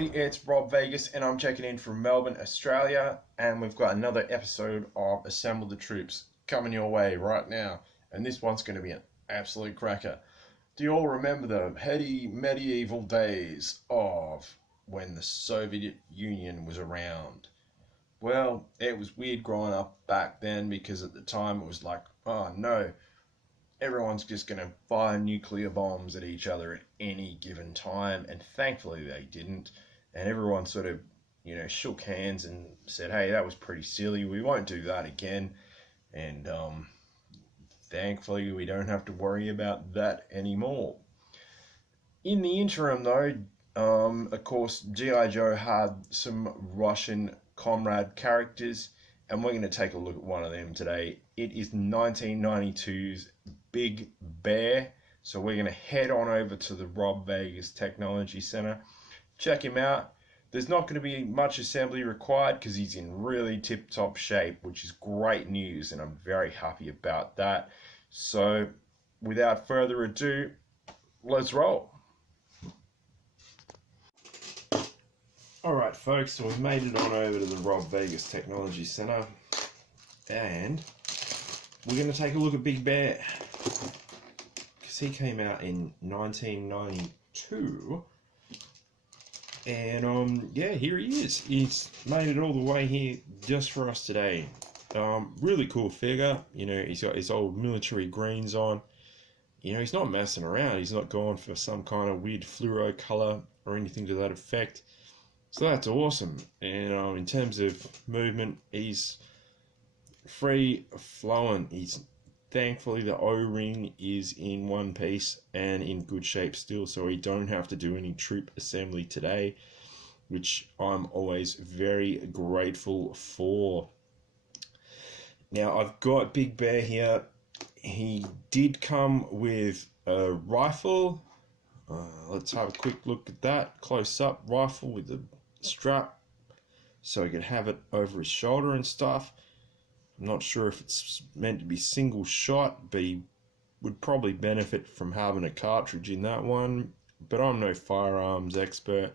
everybody, it's Rob Vegas and I'm checking in from Melbourne, Australia, and we've got another episode of Assemble the Troops coming your way right now, and this one's going to be an absolute cracker. Do you all remember the heady medieval days of when the Soviet Union was around? Well, it was weird growing up back then because at the time it was like, oh no, everyone's just going to fire nuclear bombs at each other at any given time, and thankfully they didn't, and everyone sort of, shook hands and said, hey, that was pretty silly, we won't do that again, and thankfully we don't have to worry about that anymore. In the interim though, of course, G.I. Joe had some Russian comrade characters, and we're going to take a look at one of them today. It is 1992's Big Bear. So we're going to head on over to the Rob Vegas Technology Center. Check him out. There's not going to be much assembly required because he's in really tip-top shape, which is great news, and I'm very happy about that. So without further ado, let's roll. Alright folks, so we've made it on over to the Rob Vegas Technology Center, and we're going to take a look at Big Bear, because he came out in 1992, and yeah, here he is. He's made it all the way here just for us today. Really cool figure. He's got his old military greens on. He's not messing around. He's not going for some kind of weird fluoro color or anything to that effect. So that's awesome. And in terms of movement, he's free flowing. Thankfully the O-ring is in one piece and in good shape still, so we don't have to do any troop assembly today, which I'm always very grateful for. Now I've got Big Bear here. He did come with a rifle. Let's have a quick look at that. Close up rifle with the strap, so he could have it over his shoulder and stuff. I'm not sure if it's meant to be single shot, but he would probably benefit from having a cartridge in that one. But I'm no firearms expert,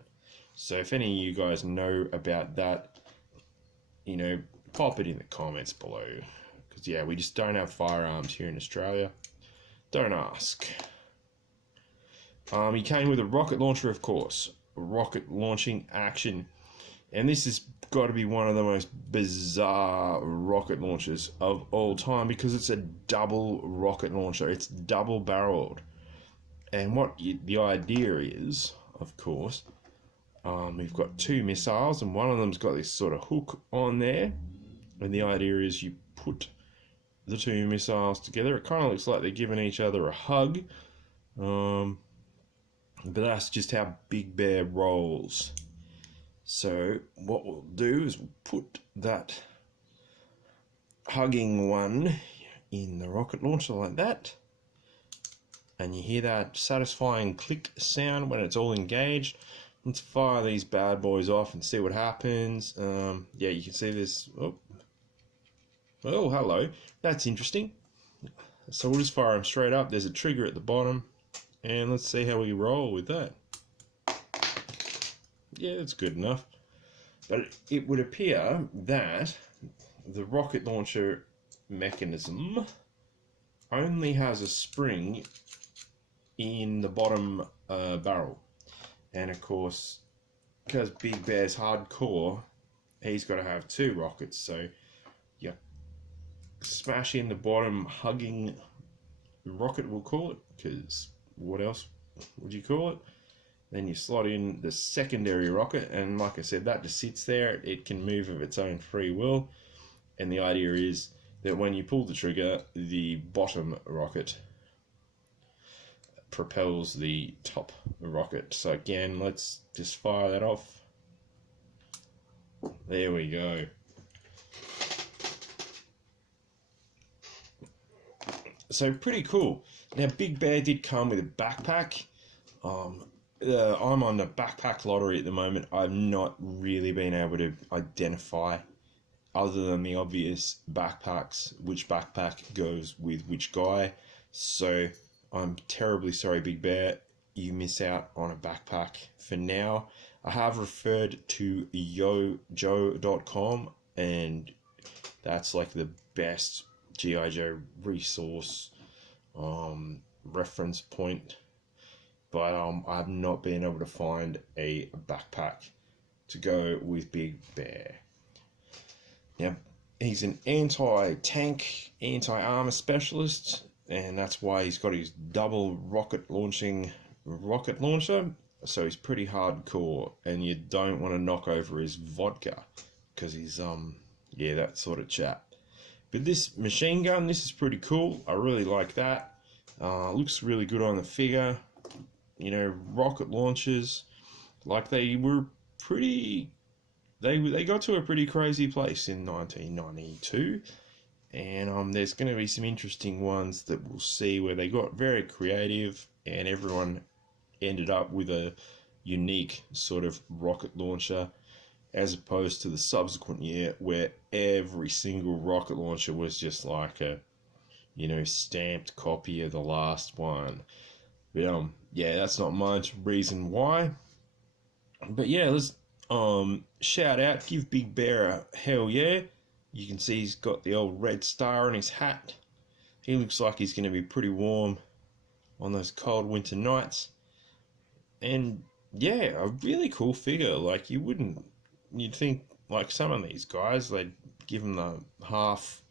so if any of you guys know about that, pop it in the comments below. Because yeah, we just don't have firearms here in Australia. Don't ask. He came with a rocket launcher, of course. Rocket launching action. And this has got to be one of the most bizarre rocket launchers of all time, because it's a double rocket launcher. It's double barreled. And what the idea is, of course, we've got two missiles, and one of them's got this sort of hook on there. And the idea is you put the two missiles together. It kind of looks like they're giving each other a hug. But that's just how Big Bear rolls. So what we'll do is we'll put that hugging one in the rocket launcher like that. And you hear that satisfying click sound when it's all engaged. Let's fire these bad boys off and see what happens. Yeah, you can see this. Oh, hello. That's interesting. So we'll just fire them straight up. There's a trigger at the bottom. And let's see how we roll with that. Yeah, it's good enough. But it would appear that the rocket launcher mechanism only has a spring in the bottom barrel. And of course, because Big Bear's hardcore, he's got to have two rockets. So you smash in the bottom hugging rocket, we'll call it, because what else would you call it? Then you slot in the secondary rocket, and like I said, that just sits there. It can move of its own free will, and the idea is that when you pull the trigger, the bottom rocket propels the top rocket. So again, let's just fire that off. There we go. So pretty cool. Now Big Bear did come with a backpack. I'm on the backpack lottery at the moment. I've not really been able to identify, other than the obvious backpacks, which backpack goes with which guy. So I'm terribly sorry, Big Bear. You miss out on a backpack for now. I have referred to G.I.Joe.com, and that's like the best G.I. Joe resource reference point. But I have not been able to find a backpack to go with Big Bear. Now, he's an anti-tank, anti-armor specialist, and that's why he's got his double rocket launcher. So he's pretty hardcore, and you don't want to knock over his vodka, because he's that sort of chap. But this machine gun, this is pretty cool. I really like that. Looks really good on the figure. You know, rocket launchers, like they were pretty. They got to a pretty crazy place in 1992, and there's going to be some interesting ones that we'll see where they got very creative, and everyone ended up with a unique sort of rocket launcher, as opposed to the subsequent year where every single rocket launcher was just like a, you know, stamped copy of the last one. But yeah, that's not much reason why. But yeah, let's shout out, give Big Bear a hell yeah. You can see he's got the old red star on his hat. He looks like he's going to be pretty warm on those cold winter nights. And yeah, a really cool figure. Like, you'd think like some of these guys, they'd give him the half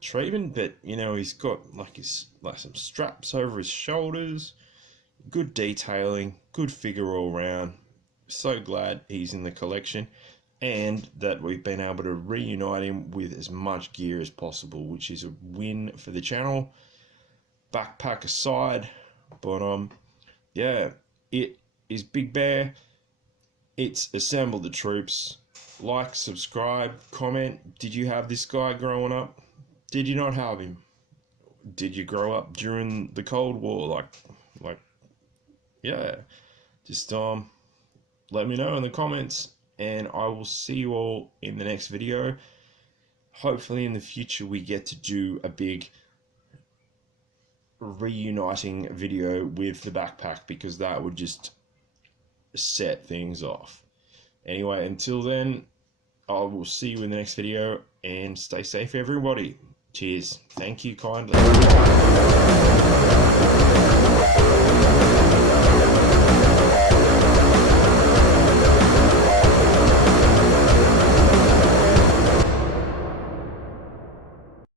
treatment, but you know, he's got like some straps over his shoulders, good detailing, good figure all round. So glad he's in the collection, and that we've been able to reunite him with as much gear as possible, which is a win for the channel, backpack aside. But yeah, it is Big Bear. It's assembled the troops. Like, subscribe, comment. Did you have this guy growing up? Did you not have him? Did you grow up during the Cold War? Like, yeah. Just let me know in the comments, and I will see you all in the next video. Hopefully in the future we get to do a big reuniting video with the backpack, because that would just set things off. Anyway, until then, I will see you in the next video, and stay safe everybody. Cheers. Thank you kindly.